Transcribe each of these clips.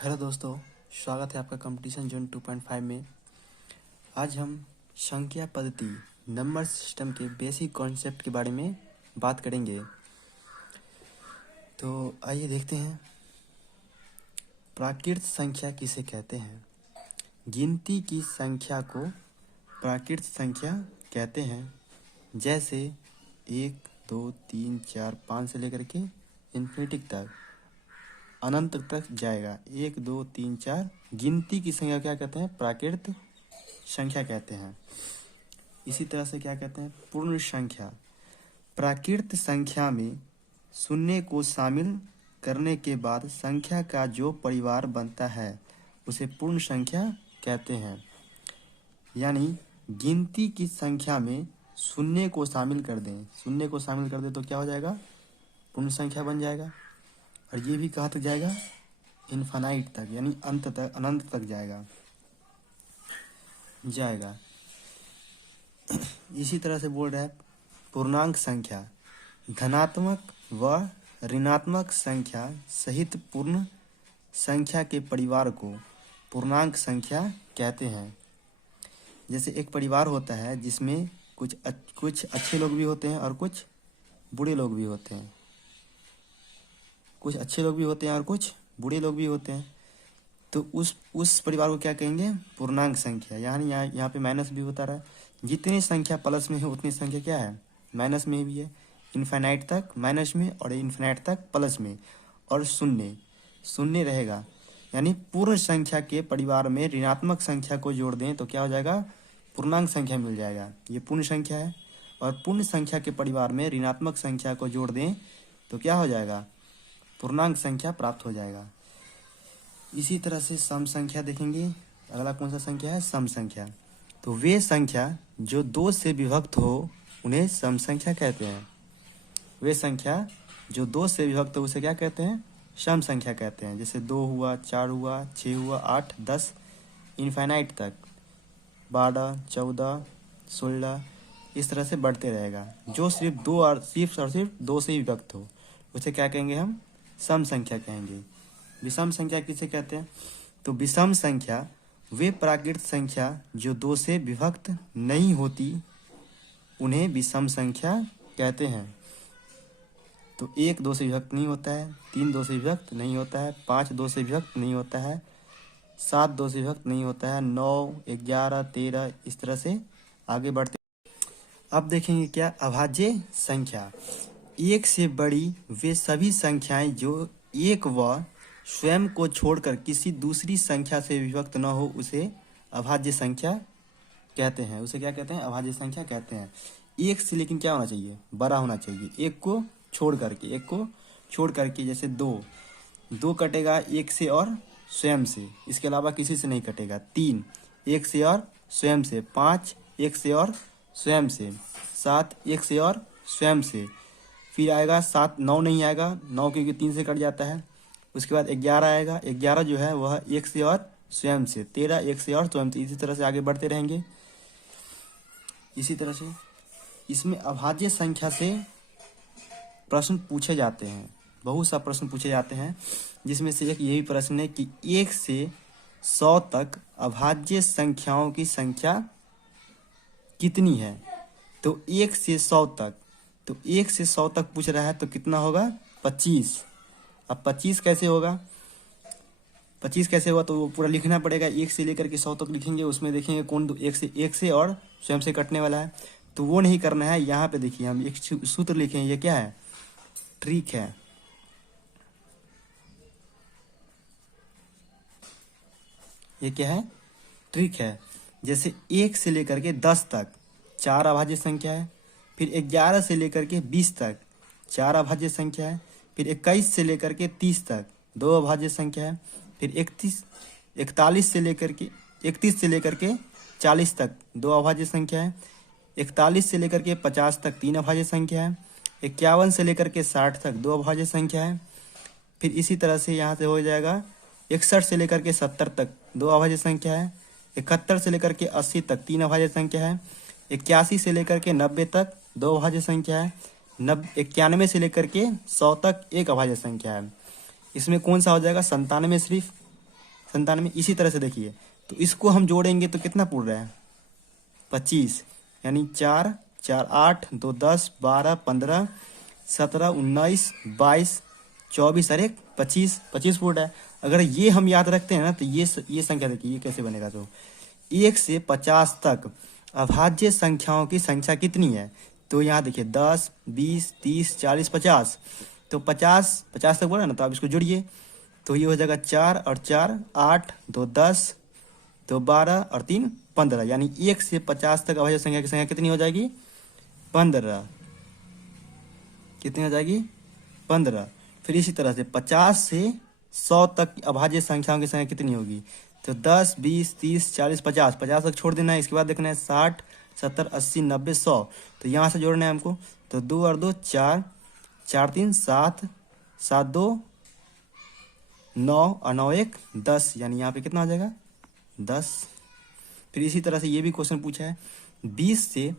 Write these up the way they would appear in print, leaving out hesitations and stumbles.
Hello दोस्तों, स्वागत है आपका कंपटीशन जोन 2.5 में। आज हम संख्या पद्धति नंबर सिस्टम के बेसिक कॉन्सेप्ट के बारे में बात करेंगे। तो आइए देखते हैं। प्राकृत संख्या किसे कहते हैं? गिनती की संख्या को प्राकृत संख्या कहते हैं। जैसे 1, 2, 3, 4, 5 से लेकर के इन्फिनिटी तक, अनंत तक जाएगा। 1, 2, 3, 4 गिनती की संख्या क्या कहते हैं? प्राकृत संख्या कहते हैं। इसी तरह से क्या कहते हैं? पूर्ण संख्या। प्राकृत संख्या में शून्य को शामिल करने के बाद संख्या का जो परिवार बनता है उसे पूर्ण संख्या कहते हैं। यानी गिनती की संख्या में शून्य को शामिल कर दें, शून्य को शामिल कर दें तो क्या हो जाएगा? पूर्ण संख्या बन जाएगा। और ये भी कहाँ तक जाएगा? इन्फानाइट तक, यानी अंत तक, अनंत तक जाएगा। इसी तरह से बोल रहा है पूर्णांक संख्या। धनात्मक व ऋणात्मक संख्या सहित पूर्ण संख्या के परिवार को पूर्णांक संख्या कहते हैं। जैसे एक परिवार होता है जिसमें कुछ अच्छे लोग भी होते हैं और कुछ बुरे लोग भी होते हैं। कुछ अच्छे लोग भी होते हैं और कुछ बुरे लोग भी होते हैं। तो उस परिवार को क्या कहेंगे? पूर्णांक संख्या। यानी यहाँ पे माइनस भी होता रहा। जितनी संख्या प्लस में है उतनी संख्या क्या है? माइनस में भी है। इन्फिनाइट तक माइनस में और इन्फिनाइट तक प्लस में, और शून्य रहेगा। यानी पूर्ण संख्या के परिवार में ऋणात्मक संख्या को जोड़ दें तो क्या हो जाएगा? पूर्णांक संख्या मिल जाएगा। ये पूर्ण संख्या है। और पूर्ण संख्या के परिवार में ऋणात्मक संख्या को जोड़ दें तो क्या हो जाएगा? पूर्णांक संख्या प्राप्त हो जाएगा। इसी तरह से सम संख्या देखेंगे। अगला कौन सा संख्या है? सम संख्या। तो वे संख्या जो 2 से विभक्त हो उन्हें सम संख्या कहते हैं। वे संख्या जो 2 से विभक्त हो उसे क्या कहते हैं? सम संख्या कहते हैं। जैसे 2 हुआ, 4 हुआ, 6 हुआ, 8, 10 इनफाइनाइट तक, 12, 14, 16 इस तरह से बढ़ते रहेगा। जो सिर्फ 2 और सिर्फ 2 से विभक्त हो उसे क्या कहेंगे? हम सम संख्या कहेंगे। विषम संख्या किसे कहते हैं? तो विषम संख्या वे प्राकृत संख्या जो 2 से विभक्त नहीं होती उन्हें विषम संख्या कहते हैं। तो 1 2 से विभक्त नहीं होता है, 3 2 से विभक्त नहीं होता है, 5 2 से विभक्त नहीं होता है, 7 2 से विभक्त नहीं होता है, 9, 11, 13 इस तरह से आगे बढ़ते। अब देखेंगे क्या? अभाज्य संख्या। 1 से बड़ी वे सभी संख्याएं जो 1 व स्वयं को छोड़कर किसी दूसरी संख्या से विभक्त न हो उसे अभाज्य संख्या कहते हैं। उसे क्या कहते हैं? अभाज्य संख्या कहते हैं। 1 से लेकिन क्या होना चाहिए? बड़ा होना चाहिए। 1 को छोड़ करके जैसे 2 कटेगा 1 से और स्वयं से, इसके अलावा किसी से नहीं कटेगा। 3 1 से और स्वयं से, 5 1 से और स्वयं से, 7 1 से और स्वयं से, फिर आएगा 7, 9 नहीं आएगा, 9 क्योंकि 3 से कट जाता है। उसके बाद 11 आएगा, 11 जो है वह 1 से और स्वयं से, 13 1 से और स्वयं से। इसी तरह से आगे बढ़ते रहेंगे। इसी तरह से इसमें अभाज्य संख्या से प्रश्न पूछे जाते हैं। बहुत सा प्रश्न पूछे जाते हैं, जिसमें से एक यही प्रश्न है कि 1 से 100 तक अभाज्य संख्याओं की संख्या कितनी है? तो 1 से 100 तक, तो 1 से 100 तक पूछ रहा है तो कितना होगा? 25। अब 25 कैसे होगा? 25 कैसे होगा? तो वो पूरा लिखना पड़ेगा। 1 से लेकर के 100 तक लिखेंगे। उसमें देखेंगे कौन 1 से और स्वयं से कटने वाला है, तो वो नहीं करना है। यहाँ पे देखिए हम एक सूत्र लिखें। ये क्या है? ट्रिक है। ये क्या है? ट्रिक है। जैसे 1 से लेकर के 10 तक 4 अभाज्य संख्या है, फिर 11 से लेकर के 20 तक 4 अभाज्य संख्या है, फिर 21 से लेकर के 30 तक 2 अभाज्य संख्या है, फिर 41 से लेकर के 40 तक 2 अभाज्य संख्या है, 41 से लेकर के 50 तक 3 अभाज्य संख्या है, 51 से लेकर के 60 तक 2 अभाज्य संख्या है। फिर इसी तरह से यहाँ से हो जाएगा 61 से लेकर के 70 तक 2 अभाज्य संख्या है, 71 से लेकर के 80 तक 3 अभाज्य संख्या है, 81 से लेकर के 90 तक 2 अभाज्य संख्या है, 91 से लेकर के 100 तक 1 अभाज्य संख्या है। इसमें कौन सा हो जाएगा? 97 सिर्फ 97। इसी तरह से देखिए, तो इसको हम जोड़ेंगे तो कितना पूर रहा है 25, यानी 4 4 8 2 10 12 15 17 19 22 24 और 1 25 25 फुट है। अगर ये हम याद रखते हैं ना तो ये संख्या देखिए ये कैसे बनेगा। तो 1 से 50 तक अभाज्य संख्याओं की संख्या कितनी है। तो यहाँ देखिए 10 20 30 40 50। तो 50 तक बोला ना, तो आप इसको जोड़िए तो ये हो जाएगा 4 और 4 8 2 10 2 12 और 3 15, यानी 1 से 50 तक अभाज्य संख्या की संख्या कितनी हो जाएगी 15। कितनी हो जाएगी 15। फिर इसी तरह से 50 से 100 तक अभाज्य संख्याओं की संख्या कितनी होगी। तो 10 20 30 40 50 50 तक छोड़ देना है। इसके बाद देखना है 60 70 80 90 100। तो यहाँ से जोड़ना है हमको। तो 2 और 2 4 4 3 7 7 2 9 और 9 1 10, यानी यहाँ पे कितना हो जाएगा 10। फिर इसी तरह से ये भी क्वेश्चन पूछा है 20 से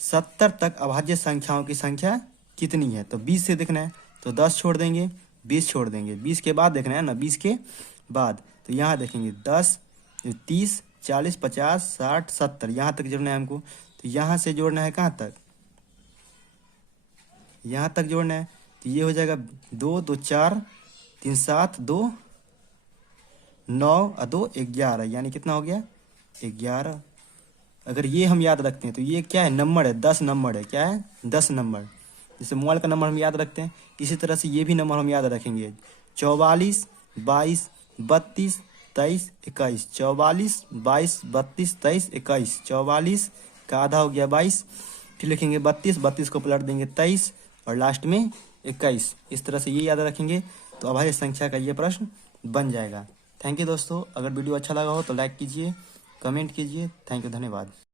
70 तक अभाज्य संख्याओं की संख्या कितनी है। तो 20 से देखना है तो 10 छोड़ देंगे 20 छोड़ देंगे, 20 के बाद देखना है ना 20 के बाद। तो यहाँ देखेंगे 10 30 40 50 60 70, यहाँ तक जोड़ना है हमको। तो यहाँ से जोड़ना है कहाँ तक, यहाँ तक जोड़ना है। तो ये हो जाएगा 2 2 4 3 7 2 9 और 2 11, यानी कितना हो गया 11। अगर ये हम याद रखते हैं तो ये क्या है नंबर है 10 नंबर है, क्या है 10 नंबर। जैसे मोबाइल का नंबर हम याद रखते हैं, इसी तरह से ये भी नंबर हम याद रखेंगे 44 22 32 23 21। 44 22 32 23 21, 44 का आधा हो गया 22, फिर लिखेंगे 32, 32 को पलट देंगे 23 और लास्ट में 21। इस तरह से ये याद रखेंगे तो अभाज्य संख्या का ये प्रश्न बन जाएगा। थैंक यू दोस्तों, अगर वीडियो अच्छा लगा हो तो लाइक कीजिए, कमेंट कीजिए। थैंक यू, धन्यवाद।